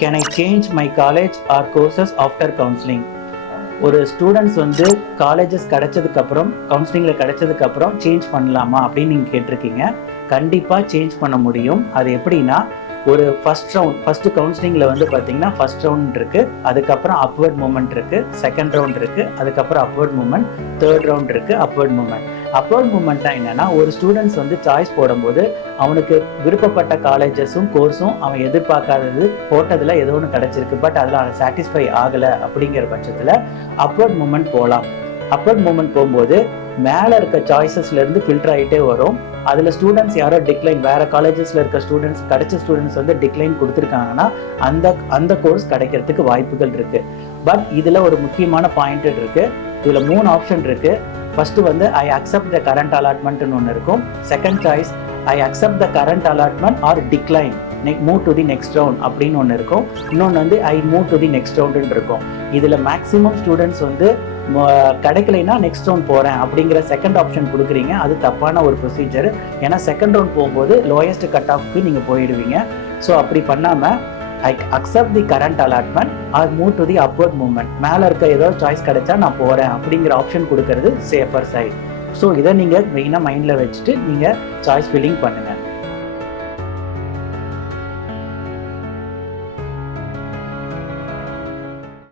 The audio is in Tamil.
Can I change my college or courses after counselling? ஒரு ஸ்டூடெண்ட்ஸ் வந்து காலேஜஸ் கிடைச்சதுக்கப்புறம் கவுன்சிலிங்கில் கிடைச்சதுக்கப்புறம் சேஞ்ச் பண்ணலாமா அப்படின்னு நீங்கள் கேட்டிருக்கீங்க. கண்டிப்பாக சேஞ்ச் பண்ண முடியும். அது எப்படின்னா, ஒரு ஃபஸ்ட்டு கவுன்சிலிங்கில் வந்து பார்த்தீங்கன்னா ஃபஸ்ட் ரவுண்ட் இருக்குது, அதுக்கப்புறம் அப்வர்ட் மூமெண்ட் இருக்குது, செகண்ட் ரவுண்ட் இருக்குது, அதுக்கப்புறம் அப்வர்ட் மூமெண்ட், தேர்ட் ரவுண்ட் இருக்குது, அப்வர்ட் மூமெண்ட். அப்வர்ட் மூமெண்ட்டாக என்னென்னா, ஒரு ஸ்டூடெண்ட்ஸ் வந்து சாய்ஸ் போடும்போது அவனுக்கு விருப்பப்பட்ட காலேஜஸும் கோர்ஸும் அவன் எதிர்பார்க்காதது போட்டதில் ஏதோ ஒன்று கிடச்சிருக்கு, பட் அதில் அவன் சாட்டிஸ்ஃபை ஆகலை அப்படிங்கிற பட்சத்தில் அப்வர்ட் மூமெண்ட் போகலாம். அப்வர்ட் மூமெண்ட் போகும்போது மேலே இருக்க சாய்ஸஸ்லேருந்து ஃபில்டர் ஆகிட்டே வரும். அதில் ஸ்டூடெண்ட்ஸ் யாரோ டிக்ளைன், வேறு காலேஜஸில் இருக்க ஸ்டூடெண்ட்ஸ் கிடைச்ச ஸ்டூடெண்ட்ஸ் வந்து டிக்ளைன் கொடுத்துருக்காங்கன்னா அந்த கோர்ஸ் கிடைக்கிறதுக்கு வாய்ப்புகள் இருக்குது. பட் இதில் ஒரு முக்கியமான பாயிண்ட் இருக்குது. இதில் 3 ஆப்ஷன் இருக்குது. ஃபஸ்ட்டு வந்து ஐ அக்செப்ட் த கரண்ட் அலாட்மெண்ட்னு ஒன்று இருக்கும். Second choice I accept the current allotment or decline move to the next round அப்படின்னு ஒன்று இருக்கும். இன்னொன்று வந்து I move to the next ரவுண்டுன்னு இருக்கும். இதில் மேக்ஸிமம் ஸ்டூடெண்ட்ஸ் வந்து கிடைக்கலைன்னா நெக்ஸ்ட் ரவுண்ட் போகிறேன் அப்படிங்கிற செகண்ட் ஆப்ஷன் கொடுக்குறீங்க. அது தப்பான ஒரு ப்ரொசீஜர். ஏன்னா செகண்ட் ரவுண்ட் போகும்போது லோயஸ்ட் கட் ஆஃப்க்கு நீங்கள் போயிடுவீங்க. ஸோ அப்படி பண்ணாமல் I accept the current allotment or move to the upward movement, மேலே இருக்க ஏதோ சாய்ஸ் கிடைச்சா நான் போகிறேன் அப்படிங்கிற ஆப்ஷன் கொடுக்கறது சேஃபர் சைட். ஸோ இதை நீங்கள் மெயினாக மைண்டில் வச்சுட்டு நீங்கள் சாய்ஸ் ஃபில்லிங் பண்ணுங்கள்.